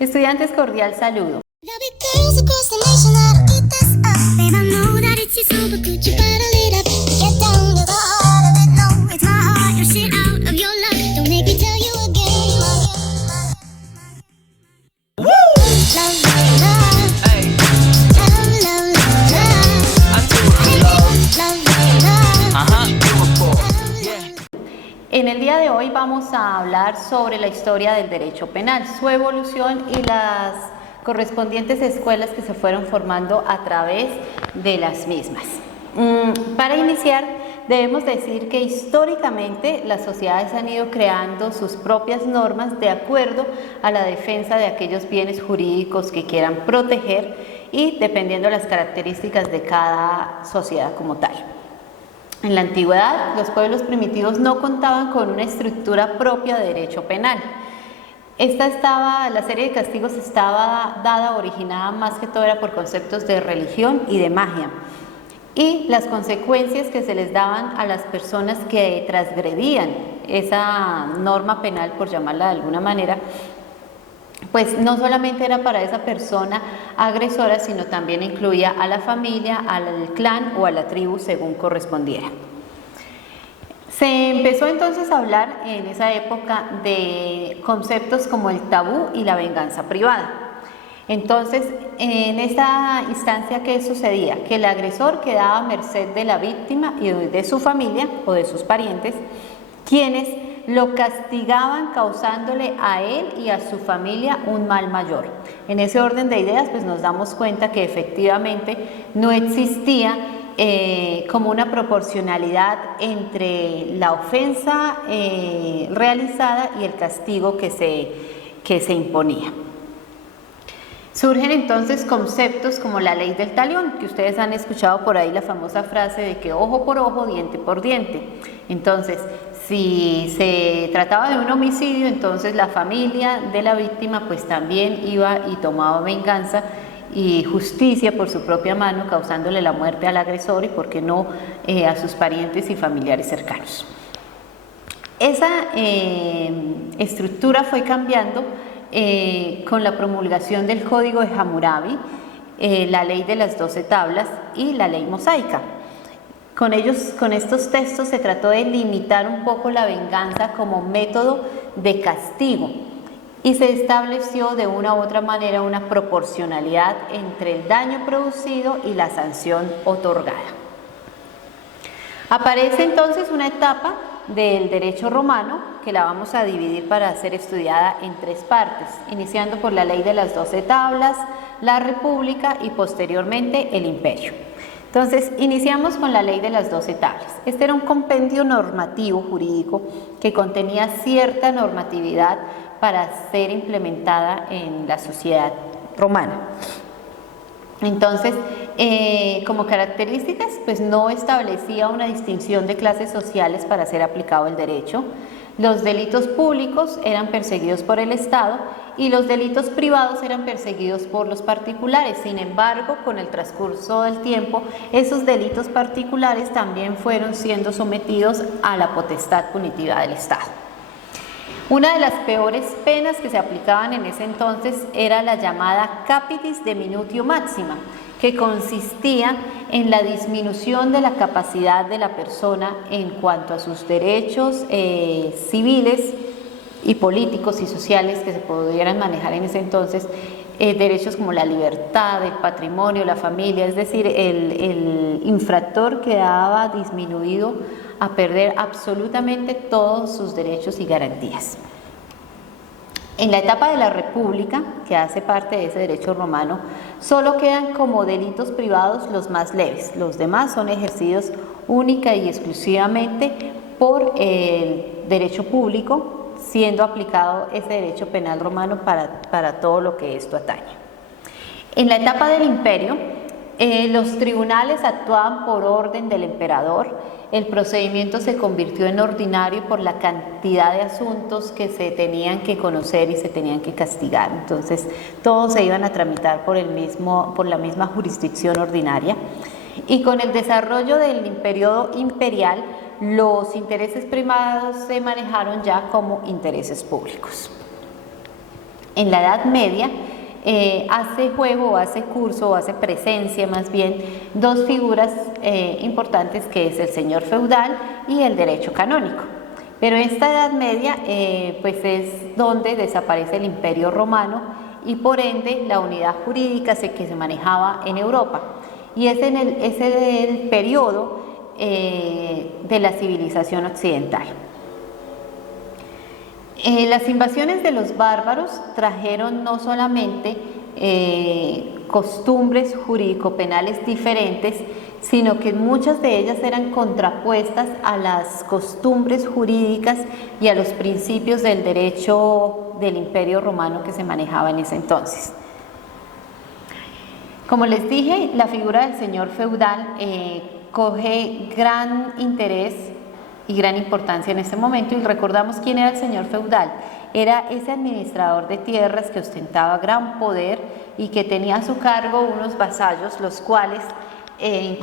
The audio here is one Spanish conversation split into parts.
Estudiantes, cordial saludo. En el día de hoy vamos a hablar sobre la historia del derecho penal, su evolución y las correspondientes escuelas que se fueron formando a través de las mismas. Para iniciar, debemos decir que históricamente las sociedades han ido creando sus propias normas de acuerdo a la defensa de aquellos bienes jurídicos que quieran proteger y dependiendo de las características de cada sociedad como tal. En la antigüedad, los pueblos primitivos no contaban con una estructura propia de derecho penal. La serie de castigos estaba originada más que todo era por conceptos de religión y de magia. Y las consecuencias que se les daban a las personas que transgredían esa norma penal, por llamarla de alguna manera, pues no solamente era para esa persona agresora, sino también incluía a la familia, al clan o a la tribu según correspondiera. Se empezó entonces a hablar en esa época de conceptos como el tabú y la venganza privada. Entonces, en esta instancia, ¿qué sucedía? Que el agresor quedaba a merced de la víctima y de su familia o de sus parientes, quienes lo castigaban causándole a él y a su familia un mal mayor. En ese orden de ideas, pues nos damos cuenta que efectivamente no existía como una proporcionalidad entre la ofensa realizada y el castigo que se imponía. Surgen entonces conceptos como la ley del talión, que ustedes han escuchado por ahí la famosa frase de que ojo por ojo, diente por diente. Entonces, si se trataba de un homicidio, entonces la familia de la víctima pues también iba y tomaba venganza y justicia por su propia mano, causándole la muerte al agresor y, por qué no, a sus parientes y familiares cercanos. Esa estructura fue cambiando con la promulgación del Código de Hammurabi, la ley de las 12 tablas y la ley mosaica. Con estos textos se trató de limitar un poco la venganza como método de castigo y se estableció de una u otra manera una proporcionalidad entre el daño producido y la sanción otorgada. Aparece entonces una etapa del derecho romano que la vamos a dividir para ser estudiada en 3 partes, iniciando por la ley de las 12 tablas, la república y posteriormente el imperio. Entonces, iniciamos con la ley de las 12 tablas. Este era un compendio normativo jurídico que contenía cierta normatividad para ser implementada en la sociedad romana. Entonces, como características, pues no establecía una distinción de clases sociales para ser aplicado el derecho. Los delitos públicos eran perseguidos por el Estado y los delitos privados eran perseguidos por los particulares. Sin embargo, con el transcurso del tiempo, esos delitos particulares también fueron siendo sometidos a la potestad punitiva del Estado. Una de las peores penas que se aplicaban en ese entonces era la llamada capitis diminutio maxima, que consistía en la disminución de la capacidad de la persona en cuanto a sus derechos civiles y políticos y sociales que se pudieran manejar en ese entonces, derechos como la libertad, el patrimonio, la familia, es decir, el infractor quedaba disminuido a perder absolutamente todos sus derechos y garantías. En la etapa de la república, que hace parte de ese derecho romano, solo quedan como delitos privados los más leves, los demás son ejercidos única y exclusivamente por el derecho público, siendo aplicado ese derecho penal romano para todo lo que esto atañe. En la etapa del imperio, los tribunales actuaban por orden del emperador, el procedimiento se convirtió en ordinario por la cantidad de asuntos que se tenían que conocer y se tenían que castigar. Entonces, todos se iban a tramitar por la misma jurisdicción ordinaria. Y con el desarrollo del periodo imperial, los intereses privados se manejaron ya como intereses públicos. En la Edad Media hace juego o hace curso o hace presencia más bien dos figuras importantes, que es el señor feudal y el derecho canónico. Pero esta Edad Media pues es donde desaparece el Imperio Romano y por ende la unidad jurídica que se manejaba en Europa. Y es el periodo de la civilización occidental. Las invasiones de los bárbaros trajeron no solamente costumbres jurídico-penales diferentes, sino que muchas de ellas eran contrapuestas a las costumbres jurídicas y a los principios del derecho del Imperio Romano que se manejaba en ese entonces. Como les dije, la figura del señor feudal coge gran interés y gran importancia en este momento, y recordamos quién era el señor feudal. Era ese administrador de tierras que ostentaba gran poder y que tenía a su cargo unos vasallos, los cuales en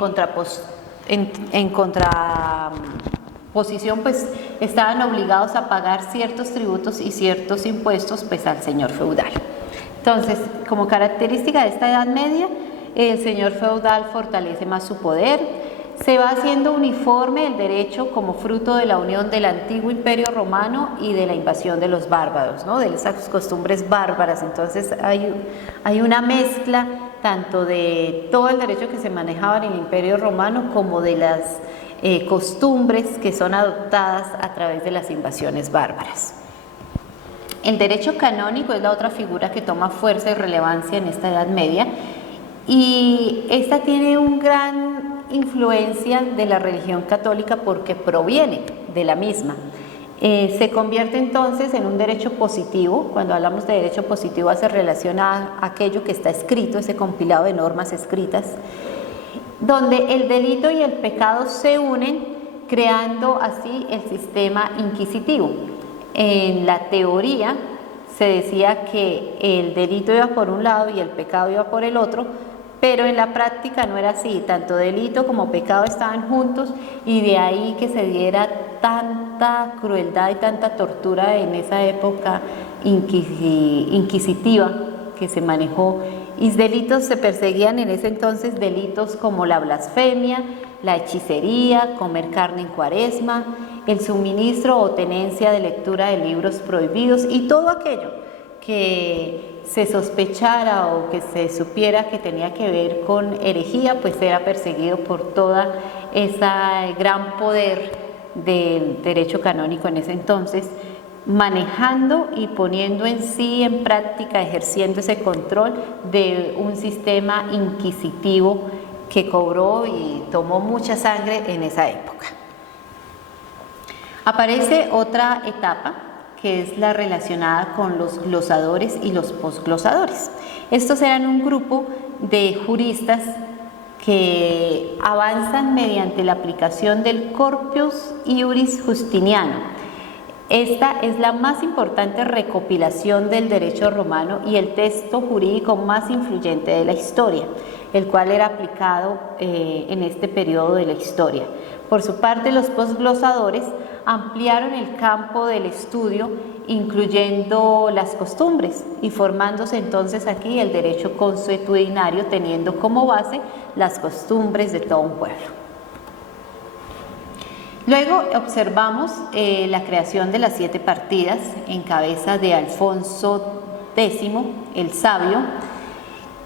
contraposición pues estaban obligados a pagar ciertos tributos y ciertos impuestos pues al señor feudal. Entonces, como característica de esta Edad Media, el señor feudal fortalece más su poder. Se va haciendo uniforme el derecho como fruto de la unión del antiguo Imperio Romano y de la invasión de los bárbaros, ¿no? De esas costumbres bárbaras. Entonces hay una mezcla tanto de todo el derecho que se manejaba en el Imperio Romano como de las costumbres que son adoptadas a través de las invasiones bárbaras. El derecho canónico es la otra figura que toma fuerza y relevancia en esta Edad Media, y esta tiene una gran influencia de la religión católica porque proviene de la misma. Se convierte entonces en un derecho positivo. Cuando hablamos de derecho positivo hace relación a aquello que está escrito, ese compilado de normas escritas, donde el delito y el pecado se unen, creando así el sistema inquisitivo. En la teoría se decía que el delito iba por un lado y el pecado iba por el otro, pero en la práctica no era así. Tanto delito como pecado estaban juntos, y de ahí que se diera tanta crueldad y tanta tortura en esa época inquisitiva que se manejó. Y delitos se perseguían en ese entonces, delitos como la blasfemia, la hechicería, comer carne en cuaresma, el suministro o tenencia de lectura de libros prohibidos, y todo aquello que se sospechara o que se supiera que tenía que ver con herejía, pues era perseguido por toda ese gran poder del derecho canónico en ese entonces, manejando y poniendo en práctica, ejerciendo ese control de un sistema inquisitivo que cobró y tomó mucha sangre en esa época. Aparece otra etapa, que es la relacionada con los glosadores y los posglosadores. Estos eran un grupo de juristas que avanzan mediante la aplicación del Corpus Iuris Justiniano. Esta es la más importante recopilación del derecho romano y el texto jurídico más influyente de la historia, el cual era aplicado en este periodo de la historia. Por su parte, los posglosadores ampliaron el campo del estudio, incluyendo las costumbres, y formándose entonces aquí el derecho consuetudinario, teniendo como base las costumbres de todo un pueblo. Luego observamos la creación de las 7 partidas en cabeza de Alfonso X, el Sabio,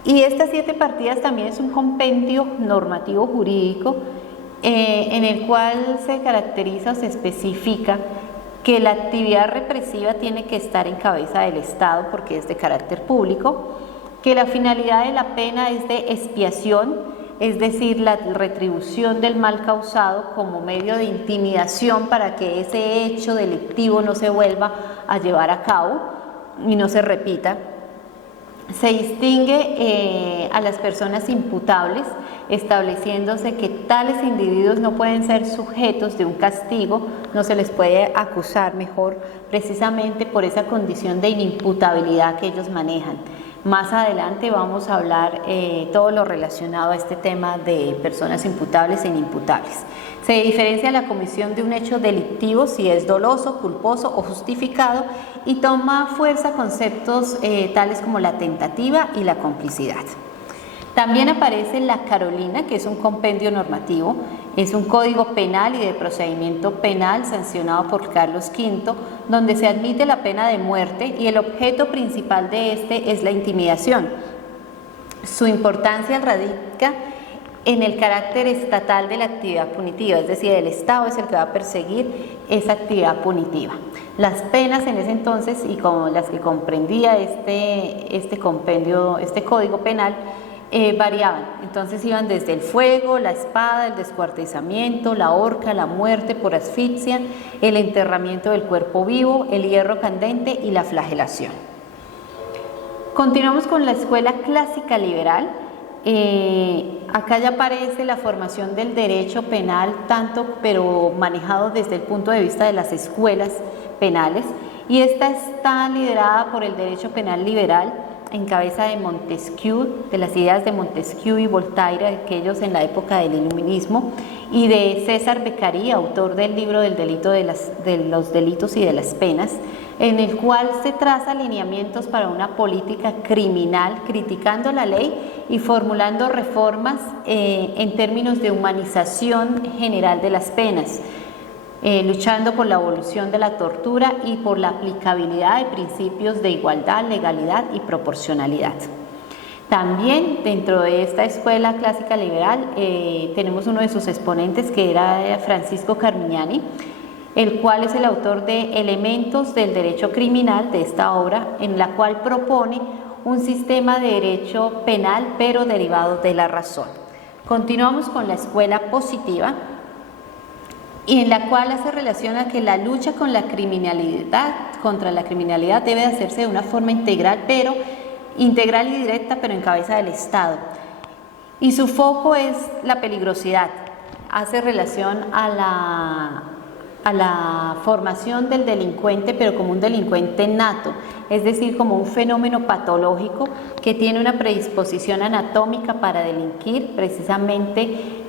y estas 7 partidas también es un compendio normativo jurídico en el cual se caracteriza o se especifica que la actividad represiva tiene que estar en cabeza del Estado porque es de carácter público, que la finalidad de la pena es de expiación, es decir, la retribución del mal causado como medio de intimidación para que ese hecho delictivo no se vuelva a llevar a cabo y no se repita. Se distingue a las personas imputables, estableciéndose que tales individuos no pueden ser sujetos de un castigo, no se les puede acusar mejor, precisamente por esa condición de inimputabilidad que ellos manejan. Más adelante vamos a hablar todo lo relacionado a este tema de personas imputables e inimputables. Se diferencia la comisión de un hecho delictivo si es doloso, culposo o justificado y toma fuerza conceptos tales como la tentativa y la complicidad. También aparece la Carolina, que es un compendio normativo, es un código penal y de procedimiento penal sancionado por Carlos V, donde se admite la pena de muerte y el objeto principal de este es la intimidación. Su importancia radica en el carácter estatal de la actividad punitiva, es decir, el Estado es el que va a perseguir esa actividad punitiva. Las penas en ese entonces, y como las que comprendía este compendio, este código penal, variaban. Entonces iban desde el fuego, la espada, el descuartizamiento, la horca, la muerte por asfixia, el enterramiento del cuerpo vivo, el hierro candente y la flagelación. Continuamos con la escuela clásica liberal. Acá ya aparece la formación del derecho penal, pero manejado desde el punto de vista de las escuelas penales, y esta está liderada por el derecho penal liberal, en cabeza de Montesquieu, de las ideas de Montesquieu y Voltaire, aquellos en la época del Iluminismo, y de César Beccarí, autor del libro del delito de los delitos y de las penas, en el cual se traza lineamientos para una política criminal, criticando la ley y formulando reformas en términos de humanización general de las penas, luchando por la abolición de la tortura y por la aplicabilidad de principios de igualdad, legalidad y proporcionalidad. También dentro de esta escuela clásica liberal tenemos uno de sus exponentes, que era Francisco Carmignani, el cual es el autor de Elementos del Derecho Criminal, de esta obra, en la cual propone un sistema de derecho penal pero derivado de la razón. Continuamos con la escuela positiva, y en la cual hace relación a que la lucha contra la criminalidad debe hacerse de una forma integral y directa, pero en cabeza del Estado. Y su foco es la peligrosidad, hace relación a la formación del delincuente, pero como un delincuente nato, es decir, como un fenómeno patológico que tiene una predisposición anatómica para delinquir, precisamente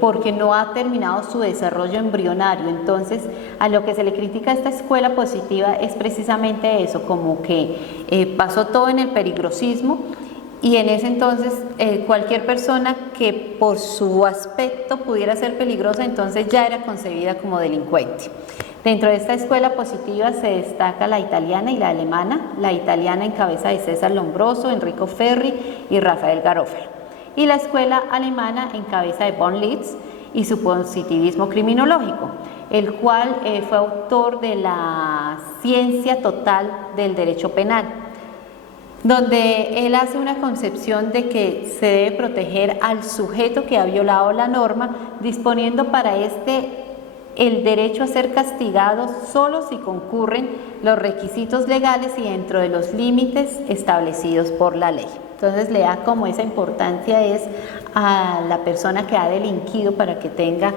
porque no ha terminado su desarrollo embrionario. Entonces, a lo que se le critica a esta escuela positiva es precisamente eso, como que pasó todo en el peligrosismo, y en ese entonces cualquier persona que por su aspecto pudiera ser peligrosa, entonces ya era concebida como delincuente. Dentro de esta escuela positiva se destaca la italiana y la alemana, la italiana en cabeza de César Lombroso, Enrico Ferri y Rafael Garofalo, y la escuela alemana en cabeza de von Litz y su positivismo criminológico, el cual fue autor de la ciencia total del derecho penal, donde él hace una concepción de que se debe proteger al sujeto que ha violado la norma, disponiendo para el derecho a ser castigado solo si concurren los requisitos legales y dentro de los límites establecidos por la ley. Entonces le da como esa importancia a la persona que ha delinquido para que tenga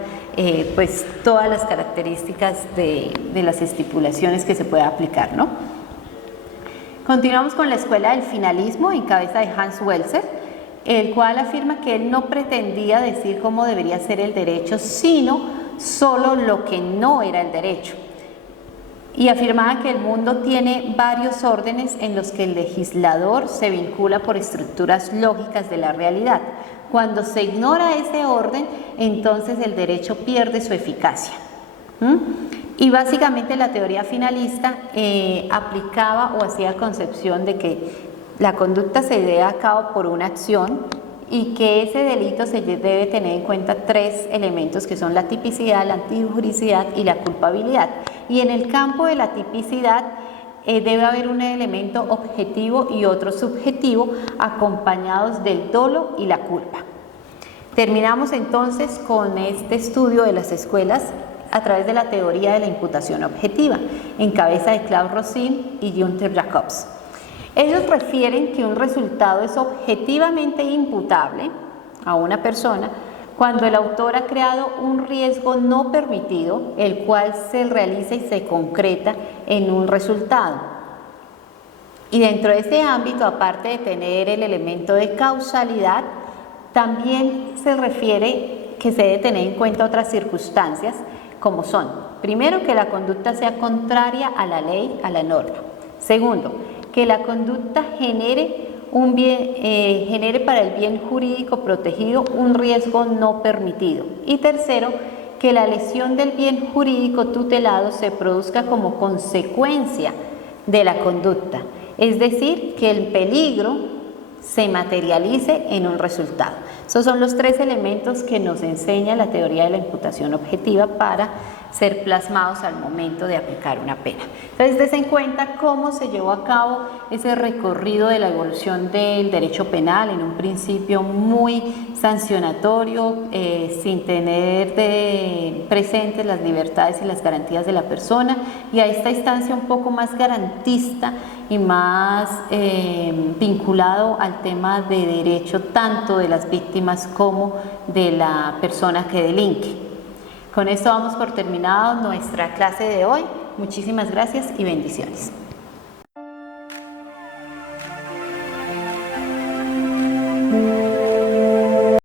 pues todas las características de las estipulaciones que se pueda aplicar, ¿no? Continuamos con la escuela del finalismo en cabeza de Hans Welser, el cual afirma que él no pretendía decir cómo debería ser el derecho, sino solo lo que no era el derecho. Y afirmaba que el mundo tiene varios órdenes en los que el legislador se vincula por estructuras lógicas de la realidad. Cuando se ignora ese orden, entonces el derecho pierde su eficacia. Y básicamente la teoría finalista aplicaba o hacía concepción de que la conducta se lleva a cabo por una acción y que ese delito se debe tener en cuenta tres elementos, que son la tipicidad, la antijuricidad y la culpabilidad. Y en el campo de la tipicidad debe haber un elemento objetivo y otro subjetivo, acompañados del dolo y la culpa. Terminamos entonces con este estudio de las escuelas a través de la teoría de la imputación objetiva, en cabeza de Claude Rossin y Günther Jacobs. Ellos refieren que un resultado es objetivamente imputable a una persona cuando el autor ha creado un riesgo no permitido, el cual se realiza y se concreta en un resultado. Y dentro de este ámbito, aparte de tener el elemento de causalidad, también se refiere que se debe tener en cuenta otras circunstancias, como son, primero, que la conducta sea contraria a la ley, a la norma. Segundo, que la conducta genere para el bien jurídico protegido un riesgo no permitido. Y tercero, que la lesión del bien jurídico tutelado se produzca como consecuencia de la conducta, es decir, que el peligro se materialice en un resultado. Esos son los tres elementos que nos enseña la teoría de la imputación objetiva para ser plasmados al momento de aplicar una pena. Entonces, des en cuenta cómo se llevó a cabo ese recorrido de la evolución del derecho penal, en un principio muy sancionatorio, sin tener presentes las libertades y las garantías de la persona, y a esta instancia un poco más garantista y más vinculado al tema de derecho tanto de las víctimas como de la persona que delinque. Con esto damos por terminado nuestra clase de hoy. Muchísimas gracias y bendiciones.